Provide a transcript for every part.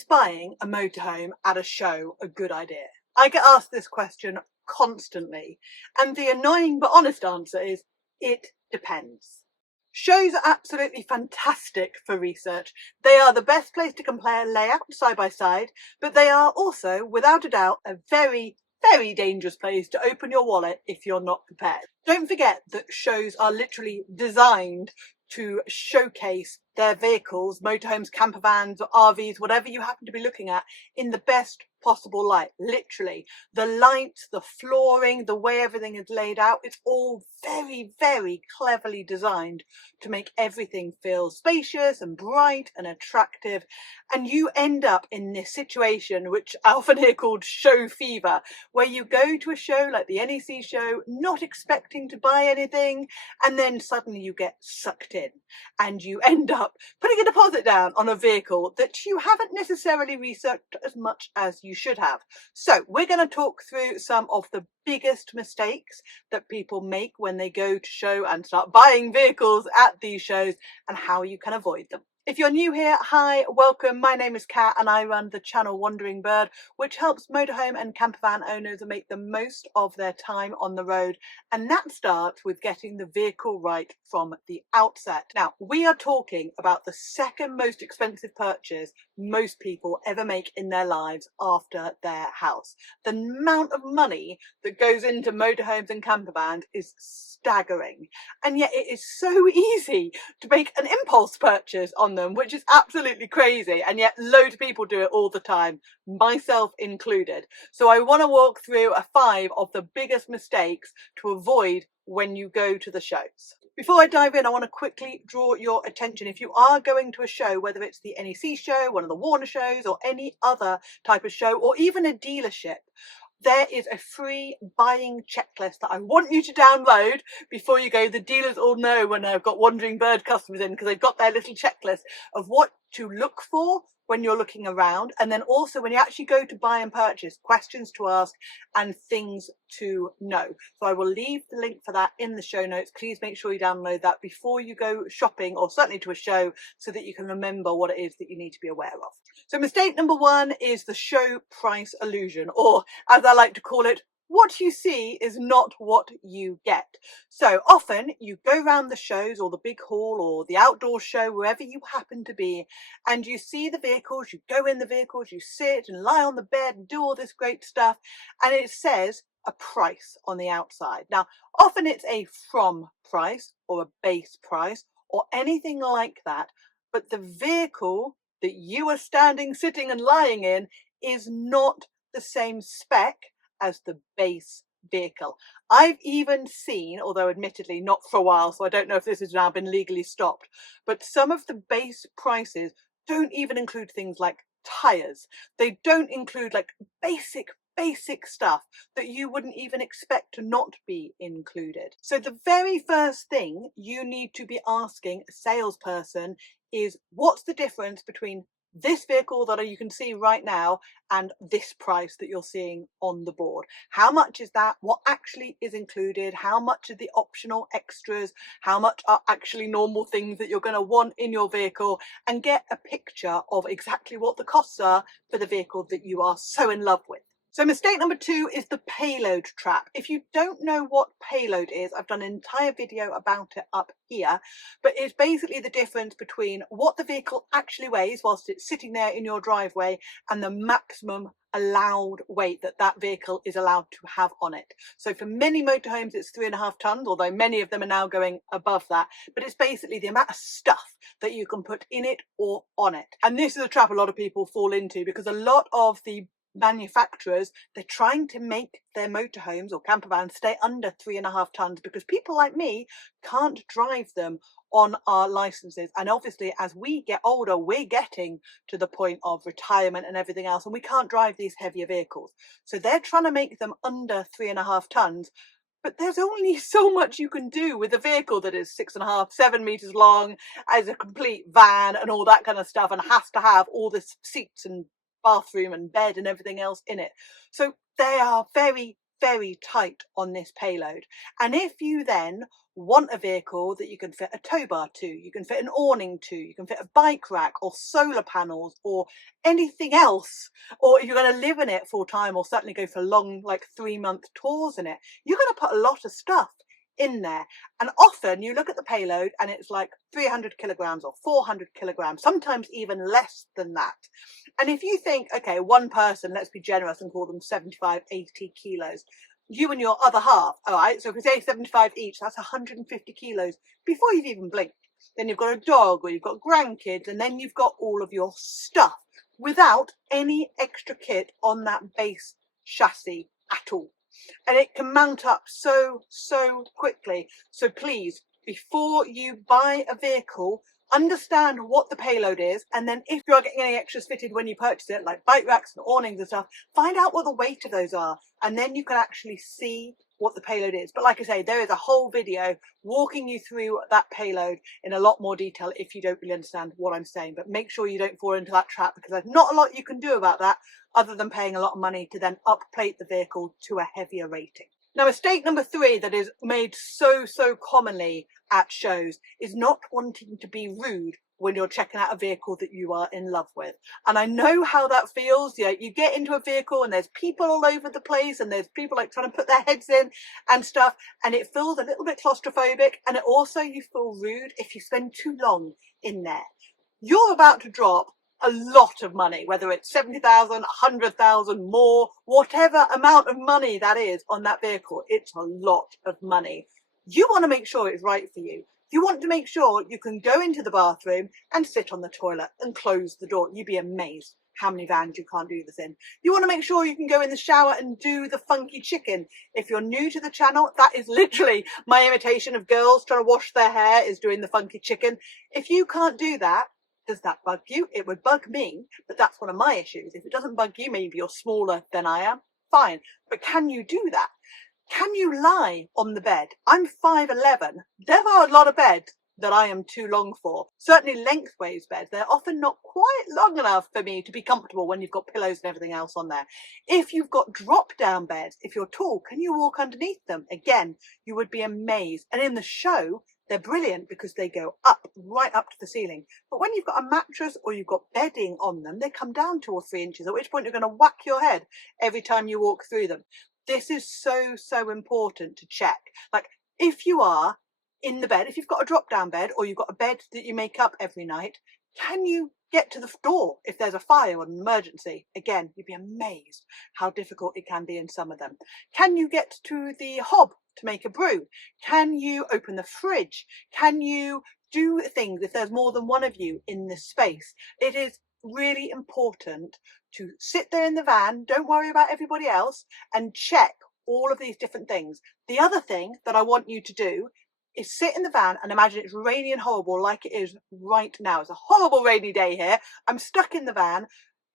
Is buying a motorhome at a show a good idea? I get asked this question constantly, and the annoying but honest answer is it depends. Shows are absolutely fantastic for research. They are the best place to compare layout side by side, but they are also, without a doubt, a very dangerous place to open your wallet if you're not prepared. Don't forget that shows are literally designed to showcase their vehicles, motorhomes, campervans, or RVs, whatever you happen to be looking at, in the best possible light. Literally, the lights, the flooring, the way everything is laid out, it's all very cleverly designed to make everything feel spacious and bright and attractive. And you end up in this situation, which I often hear called show fever, where you go to a show like the NEC show, not expecting to buy anything, and then suddenly you get sucked in and you end up putting a deposit down on a vehicle that you haven't necessarily researched as much as you should have. So we're going to talk through some of the biggest mistakes that people make when they go to show and start buying vehicles at these shows, and how you can avoid them. If you're new here, hi, welcome. My name is Kat and I run the channel Wandering Bird, which helps motorhome and campervan owners make the most of their time on the road. And that starts with getting the vehicle right from the outset. Now, we are talking about the second most expensive purchase most people ever make in their lives after their house. The amount of money that goes into motorhomes and campervans is staggering. And yet it is so easy to make an impulse purchase on them, which is absolutely crazy, and yet loads of people do it all the time, myself included. So I want to walk through 5 of the biggest mistakes to avoid when you go to the shows. Before I dive in, I want to quickly draw your attention. If you are going to a show, whether it's the NEC show, one of the Warner shows, or any other type of show, or even a dealership, there is a free buying checklist that I want you to download before you go. The dealers all know when I've got Wandering Bird customers in, because they've got their little checklist of what to look for when you're looking around, and then also when you actually go to buy and purchase, questions to ask and things to know. So I will leave the link for that in the show notes. Please make sure you download that before you go shopping, or certainly to a show, so that you can remember what it is that you need to be aware of. So mistake number 1 is the show price illusion, or as I like to call it, what you see is not what you get. So often you go around the shows, or the big hall, or the outdoor show, wherever you happen to be, and you see the vehicles, you go in the vehicles, you sit and lie on the bed and do all this great stuff, and it says a price on the outside. Now, often it's a from price or a base price or anything like that, but the vehicle that you are standing, sitting and lying in is not the same spec as the base vehicle. I've even seen, although admittedly not for a while, so I don't know if this has now been legally stopped, but some of the base prices don't even include things like tires. They don't include like basic stuff that you wouldn't even expect to not be included. So the very first thing you need to be asking a salesperson is, what's the difference between this vehicle that you can see right now and this price that you're seeing on the board? How much is that? What actually is included? How much are the optional extras? How much are actually normal things that you're going to want in your vehicle? And get a picture of exactly what the costs are for the vehicle that you are so in love with. So mistake number 2 is the payload trap. If you don't know what payload is, I've done an entire video about it up here, but it's basically the difference between what the vehicle actually weighs whilst it's sitting there in your driveway and the maximum allowed weight that that vehicle is allowed to have on it. So for many motorhomes it's 3.5 tons, although many of them are now going above that, but it's basically the amount of stuff that you can put in it or on it. And this is a trap a lot of people fall into, because a lot of the manufacturers, they're trying to make their motorhomes or campervans stay under 3.5 tons, because people like me can't drive them on our licenses. And obviously as we get older, we're getting to the point of retirement and everything else, and we can't drive these heavier vehicles. So they're trying to make them under 3.5 tons. But there's only so much you can do with a vehicle that is 6.5, 7 meters long, as a complete van and all that kind of stuff, and has to have all the seats and bathroom and bed and everything else in it. So they are very very tight on this payload. And if you then want a vehicle that you can fit a tow bar to, you can fit an awning to, you can fit a bike rack or solar panels or anything else, or if you're going to live in it full time or certainly go for long, like 3-month tours in it, you're going to put a lot of stuff in there. And often you look at the payload and it's like 300 kilograms or 400 kilograms, sometimes even less than that. And if you think, okay, one person, let's be generous and call them 75, 80 kilos, you and your other half, all right, so if we say 75 each, that's 150 kilos before you've even blinked. Then you've got a dog or you've got grandkids, and then you've got all of your stuff without any extra kit on that base chassis at all. And it can mount up so quickly. So please, before you buy a vehicle, understand what the payload is, and then if you are getting any extras fitted when you purchase it, like bike racks and awnings and stuff, find out what the weight of those are, and then you can actually see what the payload is. But like I say, there is a whole video walking you through that payload in a lot more detail if you don't really understand what I'm saying. But make sure you don't fall into that trap, because there's not a lot you can do about that other than paying a lot of money to then upplate the vehicle to a heavier rating. Now, mistake number 3 that is made so commonly at shows is not wanting to be rude when you're checking out a vehicle that you are in love with. And I know how that feels. You know, you get into a vehicle and there's people all over the place and there's people like trying to put their heads in and stuff, and it feels a little bit claustrophobic, and it also, you feel rude if you spend too long in there. You're about to drop a lot of money, whether it's 70,000, 100,000 more, whatever amount of money that is on that vehicle, it's a lot of money. You want to make sure it's right for you. You want to make sure you can go into the bathroom and sit on the toilet and close the door. You'd be amazed how many vans you can't do this in. You want to make sure you can go in the shower and do the funky chicken. If you're new to the channel, that is literally my imitation of girls trying to wash their hair, is doing the funky chicken. If you can't do that, does that bug you? It would bug me, but that's one of my issues. If it doesn't bug you, maybe you're smaller than I am, fine. But can you do that? Can you lie on the bed? I'm 5'11". There are a lot of beds that I am too long for. Certainly lengthways beds. They're often not quite long enough for me to be comfortable when you've got pillows and everything else on there. If you've got drop down beds, if you're tall, can you walk underneath them? Again, you would be amazed. And in the show, they're brilliant because they go up, right up to the ceiling. But when you've got a mattress or you've got bedding on them, they come down 2 or 3 inches, at which point you're going to whack your head every time you walk through them. This is so important to check. Like, if you are in the bed, if you've got a drop down bed or you've got a bed that you make up every night, can you get to the door if there's a fire or an emergency? Again, you'd be amazed how difficult it can be in some of them. Can you get to the hob to make a brew? Can you open the fridge? Can you do things if there's more than one of you in this space? It is really important to sit there in the van, don't worry about everybody else, and check all of these different things. The other thing that I want you to do is sit in the van and imagine it's rainy and horrible like it is right now. It's a horrible rainy day here. I'm stuck in the van.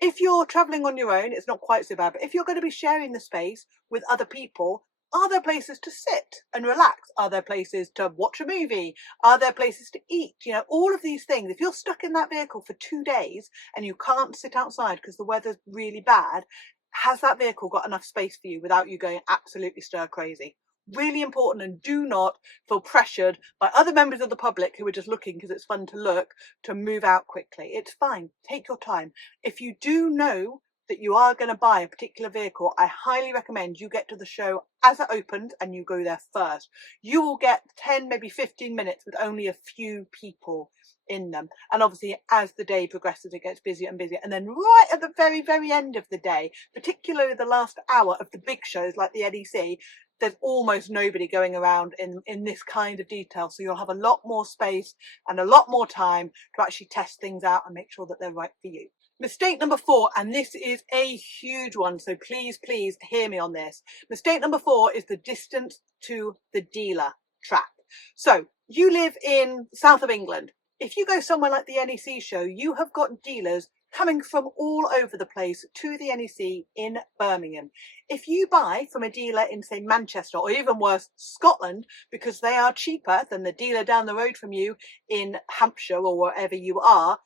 If you're traveling on your own, it's not quite so bad, but if you're going to be sharing the space with other people, are there places to sit and relax? Are there places to watch a movie? Are there places to eat? You know, all of these things. If you're stuck in that vehicle for 2 days and you can't sit outside because the weather's really bad, has that vehicle got enough space for you without you going absolutely stir crazy? Really important, and do not feel pressured by other members of the public who are just looking because it's fun to look, to move out quickly. It's fine. Take your time. If you do know that you are going to buy a particular vehicle, I highly recommend you get to the show as it opens and you go there first. You will get 10, maybe 15 minutes with only a few people in them. And obviously, as the day progresses, it gets busier and busier. And then right at the very end of the day, particularly the last hour of the big shows like the NEC, there's almost nobody going around in this kind of detail. So you'll have a lot more space and a lot more time to actually test things out and make sure that they're right for you. Mistake number 4, and this is a huge one, so please hear me on this. Mistake number 4 is the distance to the dealer trap. So you live in south of England. If you go somewhere like the NEC show, you have got dealers coming from all over the place to the NEC in Birmingham. If you buy from a dealer in, say, Manchester, or even worse, Scotland, because they are cheaper than the dealer down the road from you in Hampshire or wherever you are,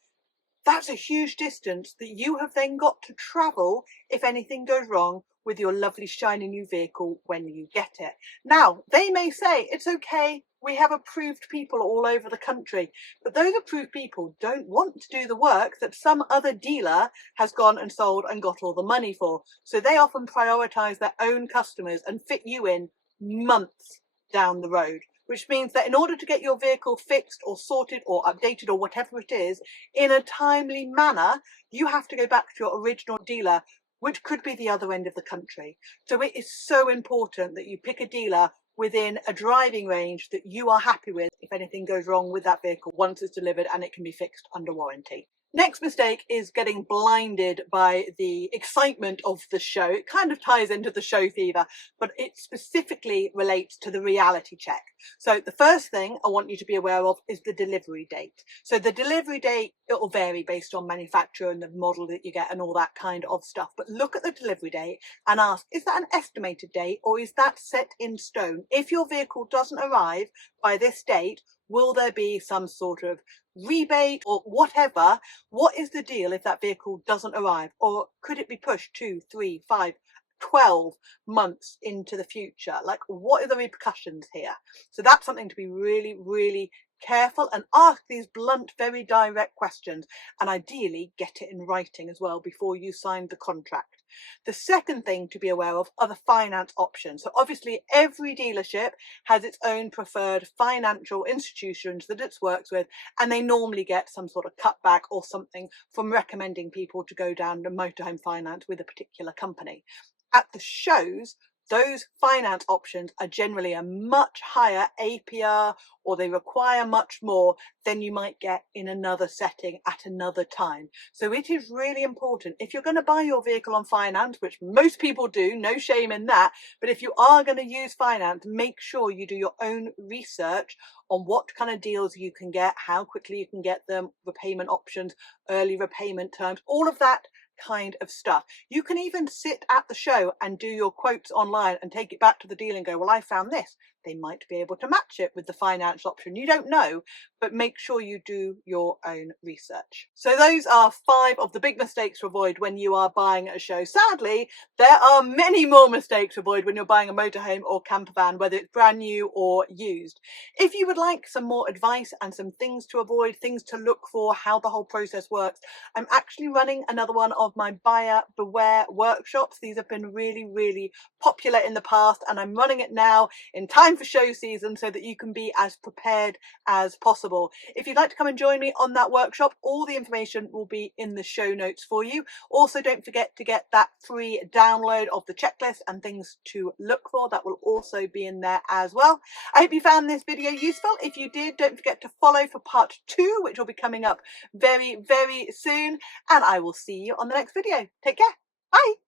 That's a huge distance that you have then got to travel if anything goes wrong with your lovely shiny new vehicle when you get it. Now, they may say, it's okay, we have approved people all over the country, but those approved people don't want to do the work that some other dealer has gone and sold and got all the money for. So they often prioritize their own customers and fit you in months down the road, which means that in order to get your vehicle fixed or sorted or updated or whatever it is in a timely manner, you have to go back to your original dealer, which could be the other end of the country. So it is so important that you pick a dealer within a driving range that you are happy with if anything goes wrong with that vehicle once it's delivered and it can be fixed under warranty. Next mistake is getting blinded by the excitement of the show. It kind of ties into the show fever, but it specifically relates to the reality check. So the first thing I want you to be aware of is the delivery date. So the delivery date, it will vary based on manufacturer and the model that you get and all that kind of stuff. But look at the delivery date and ask, is that an estimated date or is that set in stone? If your vehicle doesn't arrive by this date, will there be some sort of rebate or whatever? What is the deal if that vehicle doesn't arrive? Or could it be pushed 2, 3, 5, 12 months into the future? Like, what are the repercussions here? So that's something to be really, really careful and ask these blunt, very direct questions, and ideally get it in writing as well before you sign the contract. The second thing to be aware of are the finance options. So obviously every dealership has its own preferred financial institutions that it works with, and they normally get some sort of cutback or something from recommending people to go down to motorhome finance with a particular company. At the shows, those finance options are generally a much higher APR, or they require much more than you might get in another setting at another time. So it is really important, if you're going to buy your vehicle on finance, which most people do, no shame in that, but if you are going to use finance, make sure you do your own research on what kind of deals you can get, how quickly you can get them, repayment options, early repayment terms, all of that kind of stuff. You can even sit at the show and do your quotes online and take it back to the dealer and go, well, I found this. They might be able to match it with the finance option. You don't know, but make sure you do your own research. So those are 5 of the big mistakes to avoid when you are buying at a show. Sadly, there are many more mistakes to avoid when you're buying a motorhome or campervan, whether it's brand new or used. If you would like some more advice and some things to avoid, things to look for, how the whole process works, I'm actually running another one of my buyer beware workshops. These have been really, really popular in the past, and I'm running it now in time for show season so that you can be as prepared as possible. If you'd like to come and join me on that workshop, all the information will be in the show notes for you. Also, don't forget to get that free download of the checklist and things to look for. That will also be in there as well. I hope you found this video useful. If you did, don't forget to follow for part 2, which will be coming up very, very soon, and I will see you on the next video. Take care.